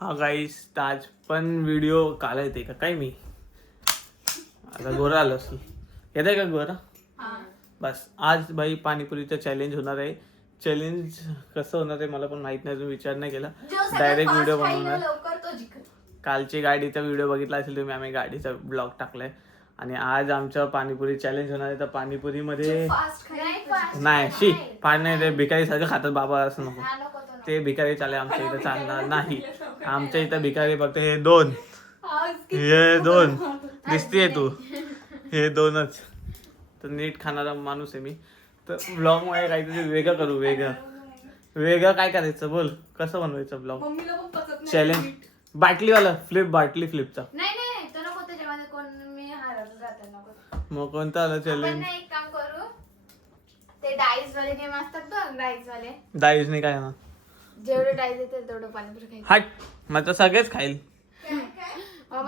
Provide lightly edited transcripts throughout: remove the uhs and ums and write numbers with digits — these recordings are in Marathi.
हा गाईस ताज पण व्हिडिओ काल येते का काय मी आता गोरा आलो असेल येत का गोरा बस आज भाई पाणीपुरीचं चॅलेंज होणार आहे. चॅलेंज कसं होणार आहे मला पण माहित नाही, अजून विचार नाही केला. डायरेक्ट व्हिडिओ बनवणार. कालची गाडीचा व्हिडिओ बघितला असेल तुम्ही, आम्ही गाडीचा ब्लॉग टाकलाय आणि आज आमचं पाणीपुरी चॅलेंज होणार आहे. तर पाणीपुरी मध्ये नाही शी पाणी नाही ते भिकारी सगळं खातात बाबा, असं नको. ते भिकारी चाले आमच्या इथं चालणार नाही. आमच्या इथं भिकारी फक्त हे दोन दिसतीये तू, हे दोनच. तर नीट खाणारा माणूस आहे मी. तर ब्लॉग मध्ये काहीतरी वेगळं करू. वेगळं काय करायचं बोल, कसं बनवायचं ब्लॉग चॅलेंज? बाटलीवाला बाटली फ्लिपचा मग कोणता आलं चॅलेंज? एक काम करू, ते डाईस वाले गेम असतात बघ, डाईस वाले. डाईस नाही काय ना, जेवढे डाईस येतील तेवढं पाणीपुरी खायचं. हट मग तर सगळेच खाईल.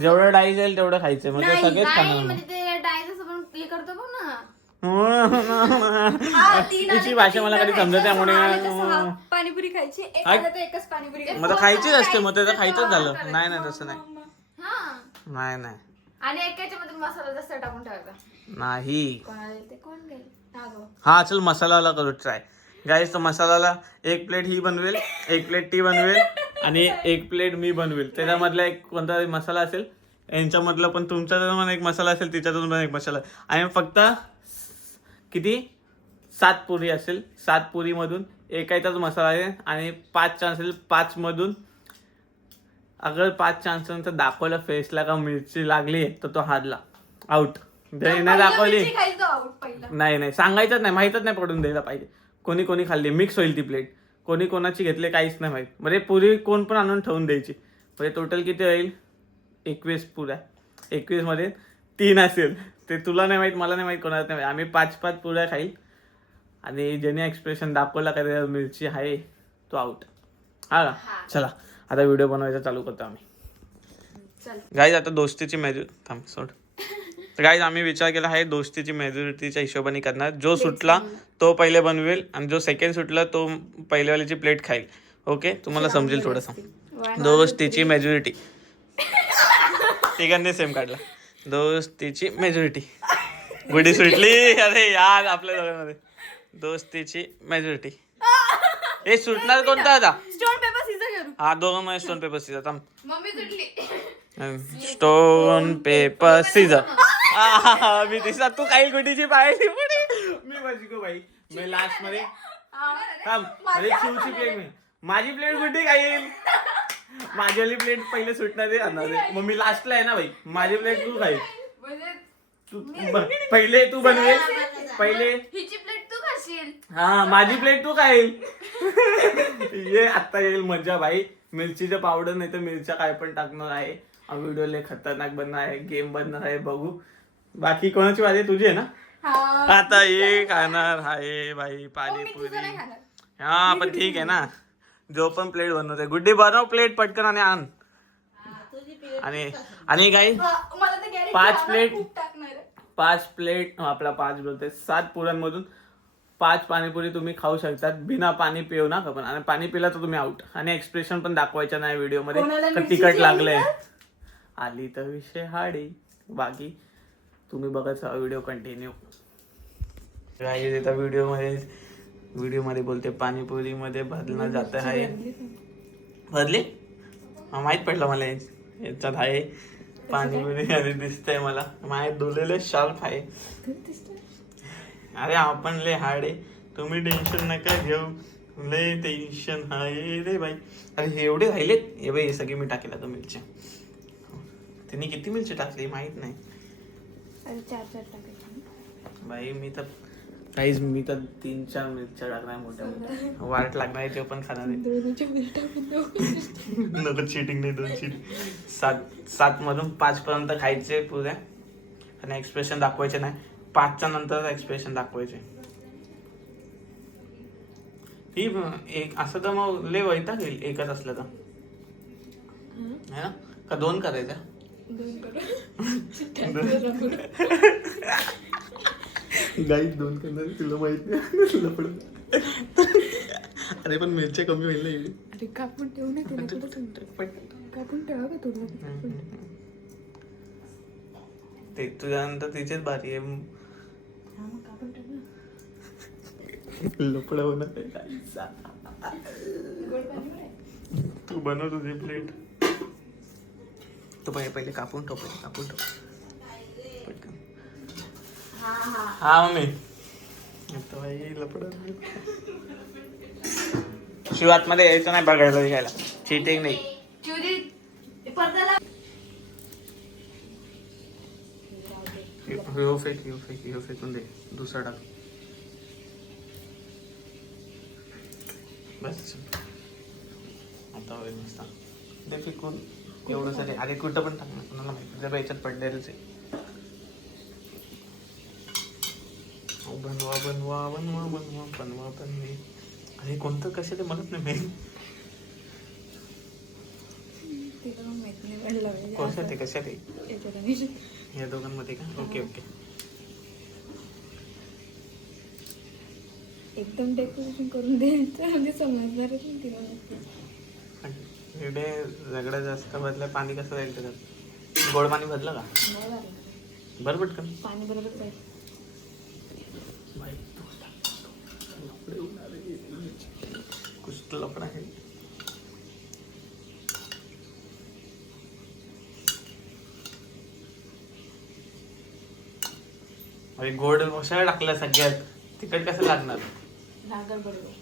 जेवढं डाईस येईल तेवढं खायचं, मग तर सगळेच खाणार. म्हणजे ते डाईस असं पण प्ले करतो बघ ना. तिची भाषा मला कधी समजत त्यामुळे पाणीपुरी खायची एकच पाणीपुरी मग खायचीच असते, मग त्याचं खायचंच झालं. नाही नाही तसं नाही. नाही नाही आणि एकाच्या मध्ये मसाला जास्त टाकून ठेवायचा नाही. कोणाला येते कोण घेईल? हा चल मसालावाला करू ट्राय गाईस. तर मसालाला एक प्लेट ही बनवेल, एक प्लेट ती बनवेल आणि एक प्लेट मी बनवेल. त्याच्यामधला एक कोणता मसाला असेल, यांच्यामधला पण तुमचा पण एक मसाला असेल, तिच्यातून पण एक मसाला. आणि फक्त किती 7 पुरी असेल, 7 पुरीमधून एकाचाच मसाला आहे. आणि 5 चान्स असेल, 5 मधून अगर 5 चान्स नंतर दाखवलं फेसला का मिरची लागली तर तो हारला, आउट. नाही दाखवली नाही सांगायचंच नाही, माहीतच नाही पडून द्यायला पाहिजे. कोणी कोणी खाल्ली मिक्स होईल ती प्लेट, कोणी कोणाची घेतली काहीच नाही माहित. म्हणजे पुरी कोण पण आणून ठेवून द्यायची. म्हणजे टोटल किती होईल? 21 पुऱ्या. 21 मध्ये 3 असेल. ते तुला नाही माहित, मला नाही माहित, कोणाला नाही माहित. आम्ही 5 पुऱ्या खाईल आणि ज्याने एक्सप्रेशन दाखवला का मिरची आहे तो आउट. हा का? चला आता व्हिडिओ बनवायचा चालू करतो आम्ही. गाईज आता दोस्तीची थांब सोड. तर गाईज आम्ही विचार केला आहे दोस्तीची मेजॉरिटीच्या हिशोबाने करणार. जो सुटला तो पहिले बनवेल आणि जो सेकंड सुटला तो पहिल्यावालीची प्लेट खाईल. ओके, तुम्हाला समजेल थोडंसं. दोस्तीची मेजॉरिटी तिघांनी सेम काढला. दोस्तीची मेजॉरिटी गुडी सुटली. अरे यार आपल्या दोघांमध्ये दोस्तीची मेजॉरिटी. हे सुटणार कोणता आता? स्टोन पेपर सीझर करू. हा दोघांमध्ये स्टोन पेपर सीझर. थांब. मम्मी सुटली. Stone paper scissor. मी दिसत तू काही गुडीची पाहिजे मी बसको भाई. मी लास्ट मध्ये थांब. अरे शिवची प्लेट मी, माझी प्लेट गुड्डी खाईल. माझी प्लेट पहिले सुटणार आहे. मग मी लास्टला आहे ना भाई, माझी प्लेट तू खाईल. पहिले तू बनवेल, पहिले हिची प्लेट तू खाशील. हा माझी प्लेट तू खाईल. ये आता येईल मजा भाई. मिरचीचं पावडर नाही तर मिरच्या काय पण टाकणार आहे. व्हिडिओ लय खतरनाक बनणार आहे, गेम बनणार आहे, बघू. बाकी कोणाची वाजी? तुझी आहे ना? आता हे खाणार आहे भाई पाणीपुरी. हा पण ठीक आहे ना, जो पण प्लेट बनवते. गुड्डी बनव प्लेट पटकन आणि आण. आणि काही 5 प्लेट आपला 5 बोलते 7 पुऱ्यांमधून 5 पाणीपुरी तुम्ही खाऊ शकतात बिना पाणी पिऊ ना. पण आणि पाणी पिला तर तुम्ही आउट. आणि एक्सप्रेशन पण दाखवायचं नाही व्हिडिओ मध्ये तर तिखट लागलंय. आली तर विषय हाडे. बाकी तुम्ही बघत व्हिडिओ कंटिन्यू. व्हिडिओ मध्ये बोलते पाणीपुरी मध्ये भरलं जात आहे. भरली माहित पडलं मला याच्यात आहे पाणीपुरी. आणि दिसतंय मला माझे धुलेले शार्प आहे. अरे आपण लय हार्ड आहे, तुम्ही टेन्शन नका घेऊ. लय टेन्शन आहे रे बाई. अरे हे एवढे राहिले हे बाई. हे सगळे मी टाकेल आता मिरच्या. त्यांनी किती मिरची टाकली माहित नाही बाई. मी तर 3-4 मिरच्या टाकणार मोठ्या मोठ्या. वाट लागणार आहे ते पण खाणार आहे. नको चिटिंग नाही. 2 चीट 7 मधून 5 पर्यंत खायचे पुऱ्या. आणि एक्सप्रेशन दाखवायचे नाही. 5च्या नंतर एक्सप्रेशन दाखवायचे. ही एक असं तर मग लय वैताग येईल एकच असलं तर, है ना? का 2 करायच्या? गाईस 2 करणार तुला माहित नाही. अरे पण मिरच्या कमी होईल ना. ते कापून ठेवू नये तिला कुठं कापून ठेवा का तुला ते तुझ्यानंतर तिचेच भारी आहे. कापून ठेव ना. लपडं होणार आहे. गोड पाणी आहे. तू बनव तुझी प्लेट. तू पहिले कापून ठेव. पटकन. हा मम्मी. आता बाई लपडं. शिवात मध्ये यायचं नाही बघायला घ्यायला. चीटिंग नाही. ह्यो फेकून दे. दुसरा टाक. बस आता होईल मस्त. ते फेकून एवढं सगळे. अरे कुठं पण टाक ना, कोणाला माहिती. जर याच्यात पडलेलंच आहे. बनवा बनवी. अरे कोणतं कशा ते म्हणत नाही मी. कोणतं ते कशा ते या दोघांमध्ये का? ओके एकदम डेकोरेशन करून द्यायचं म्हणजे समजणारच नाही तिला. इकडे सगळ्यात जास्त भरलं पाणी कसं जाईल त्याच्यात? गोड पाणी भरलं का? नाही भरलं. बरं पटकन पाणी बरोबर पाहिजे. कुछ लफड़ा है. अरे गोड मसाला टाकला सगळ्यात. तिखट कसं लागणार? लागल बरोबर.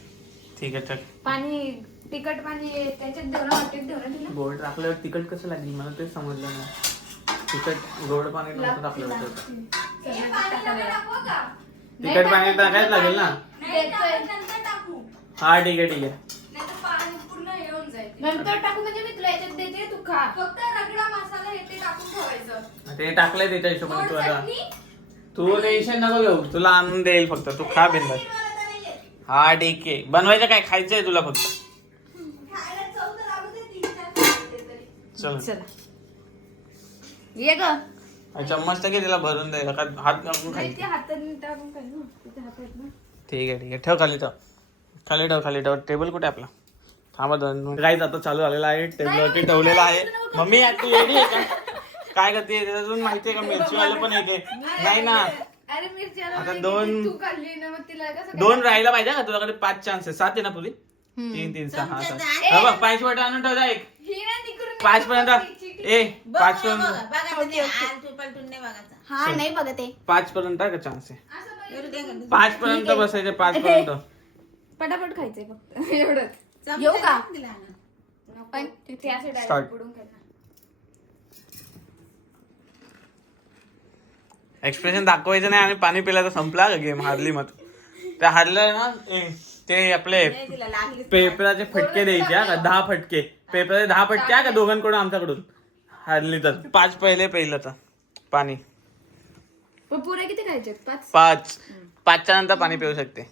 ठीक आहे चल. पाणी तिखट पाणी त्याच्यात ठेवणं वाटेत ठेवणं तिला. गोड टाकल्यावर तिखट कसं लागेल मला ते समजलं नाही. तिखट गोड पाणी नव्हतं टाकलं होतं. तिखट पाणी टाकायच लागेल ना. हा ठीक आहे नंतर टाकू म्हणजे मी तुला याच्यात देते तू खा. फक्त रगडा मसाला हे ते टाकून ठेवायचं. ते टाकलंय त्याच्या हिशोबाने. तू आता तू टेन्शन नको घेऊ. तुला आणून देईल फक्त. तू खा बिंदास. हा ठीक आहे. बनवायचं काय? खायचंय तुला फक्त. चल ये ग. चम्मच टाके तिला भरून द्यायला का हात टाकून खायचं. ठीक आहे ठेव खाली ठेव. टेबल कुठे आपला? थांबा 2 मिनिट. गाईज आता चालू झालेला आहे. टेबलवरती ठेवलेला आहे. मम्मी तू रेडी आहे का? काय करते अजून माहिती आहे का? मिरचीवालं पण येते. नाही ना. अरे मिरची आता 2 तू खाल्ली ना मग तिला कसं 2 राहायला पाहिजे का? तुझ्याकडे 5 चान्स आहे. 7 आहे ना पुरी? 3 6 हा 7. बघ 5 वाटा आणून ठेव. एक 5 पर्यंत. 5 पर्यंत. हा नाही बघत आहे. 5 पर्यंत का चान्स आहे? 5 पर्यंत बसायचे. 5 पर्यंत पटापट खायचंय फक्त एवढंच. येऊ का? पण ते असं Start. डायरेक्ट पुढून खायचं. एक्सप्रेशन दाखवायचं नाही आणि पाणी पिला तर संपला का गेम. हारली मग. ते हारलं ना. ते आपले पेपराचे फटके द्यायचे का? 10 फटके. पेपराचे 10 फटके का दोघांकडून आमच्याकडून. हारली तर 5 पहिलं तर पाणी. पुरे किती खायचे? 5. 5च्या नंतर पाणी पिऊ शकते.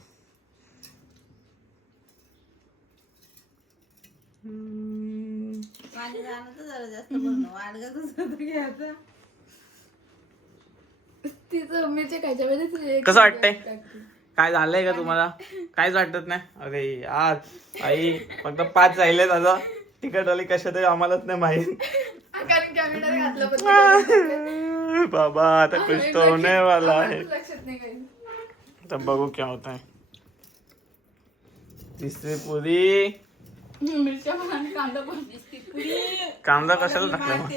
तिचं मिरची खायच्या वेळेस कसं वाटतंय? काय झालंय का तुम्हाला? काहीच वाटत नाही? अरे यार आई फक्त 5 राहिलेत आता. तिखटवाली कशा तरी आम्हालाच नाही माहित. कारण की आम्ही डायरेक्ट घातलं बाबा आता कुछ तो होने वाला है. लक्षात नाही काही. तर बघू क्या होता है. तिसरी पुरी. मिरच्या पण आणि कांदा पण. कांदा कशाला टाकला मग?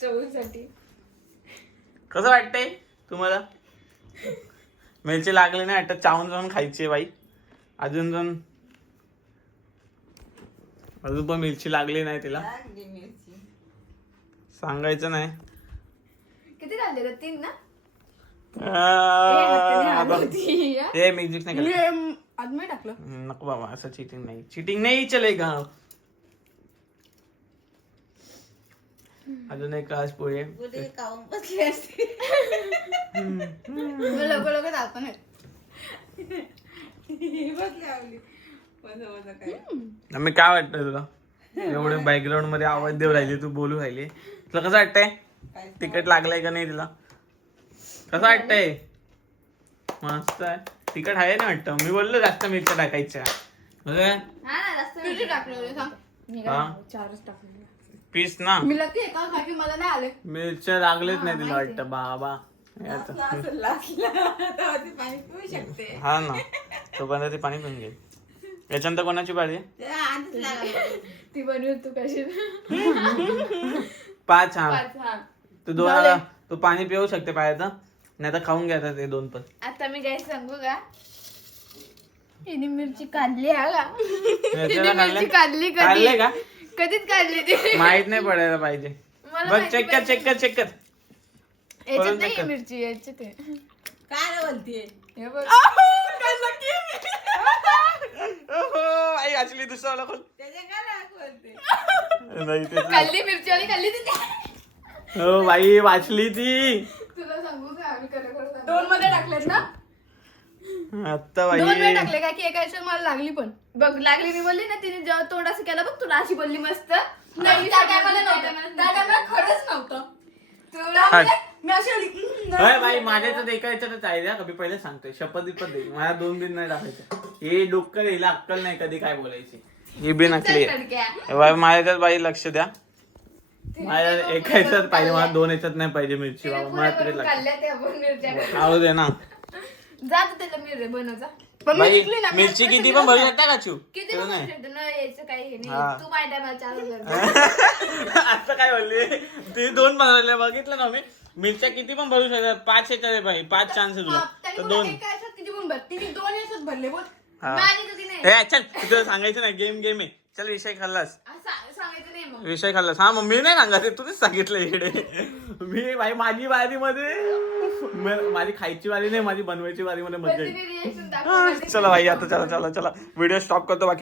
चवीसाठी. कसं वाटतंय तुम्हाला? मिरची लागली नाही वाटत. चावून खायची बाई. अजून पण मिरची लागली नाही तिला. सांगायचं नाही. किती खाल्ले ग? 3 ना? हे म्युझिक नाही केलं. आदमी टाकलं. नको बाबा असं चिटिंग नाही चलेगा. अजून एक आज पोहे. लोक दाखवून मी काय वाटतंय तुला? एवढे बॅकग्राऊंड मध्ये आवाज देऊ राहिले. तू बोलू राहिले. तुला कसं वाटतंय? तिखट लागलंय का नाही तिला? कसं वाटतंय? मस्त आहे. तिखट आहे ना वाटतं. मी बोललो जास्त मिरच्या टाकायच्या. अरे हा ना जास्त किती टाकलं सांग मी काय हा? 4च टाकले पीस ना मी लकी एका खाकी मला नाही आले मिरच्या लागलेच नाही तिला माहिती. वाटतं बाबा याचं. पाणी पिऊ शकते हा ना तोपर्यंत ते पाणी पिऊन घे याच्यानंतर कोणाची पाळी आहे? त्याला आधीच लागलं. ती बनवू तू कशी 5 हा 5 हा तू दोन तू पाणी पिऊ शकते पायाचं नाही तर खाऊन घ्यायचं ते 2 पण आता मी काय सांगू का हिने मिरची काढली हा का मिरच्या मिरची काढली काढले कधी का कधीच काढली ती माहित नाही पडायला पाहिजे मला बघ माहिती चेक कर चेक कर चेक कर याच्यात करून नाही check कर. मिरची याच्यात आहे. काय रे बोलतीये हे बघ आई actually दुसरा वाला खोल. त्याच्या काय राग बोलते नाही तेच. खाल्ली मिरची आणि खाल्ली तिथे हो बाई वाचली ती तुला सांगू का आम्ही दोन मध्ये टाकलेत ना आता 2 मध्ये बाई टाकले का की एका याच्यात मला लागली पण बघ लागली मी बोलली ना तिने जेव्हा तोंड असं केलं बघ तुला अशी बोलली मस्त नाही त्या टायमाला नव्हतं त्या टायमाला खरंच नव्हतं तुला हा. मी अशी आली, होय बाई माझ्या तर एका याच्यातच आहे द्या कधी पहिले सांगतोय शपथ पण दे मला 2 दिन नाही टाकायचं हे डोक्कर हिला अक्कल नाही कधी काय बोलायची ही बी नकली आहे. कडक्या. बाई माझ्याच्यात बाई लक्ष द्या माझ्या एका याच्यात पाहिजे मला 2 याच्यात नाही पाहिजे मिरची तिने बाबा पुऱ्या मला तरी करून लागते खाल्ल्या त्या पण मिरच्या खाऊ दे ना जा तू त्याला मिरची बनव जा पण मी बाई शिकली ना, मी मिरची आता किती सगळं पण भरू सांग. शकता का चिव किती तुला पण नाही बनवू शकतो ना, याचं काही हे हा. नाही तू माझ्या टायमाला 4,000 आता काय बोलली ती 2 बनवल्या बघितलं ना मी मिरच्या किती पण भरू शकतात 5 याच्यात आहे बाई 5 चान्स आहे तुला तर 2 एका याच्यात किती पण भर तिने 2 याच्यात भरले बोल हा. माझी कधी नाही ए चल तुला सांगायचं नाही गेम आहे चल विषय खाल्लास सांगायचं नाही मग विषय खाल्लास हा मग मी नाही सांगत आहे, तूच सांगितलं इकडे मी भाई माझी वारी मध्ये माझी खायची वारी नाही माझी बनवायची वारी मध्ये मजा पण येईल तिने रिएक्शन चला भाई आता चला व्हिडिओ स्टॉप करतो बाकी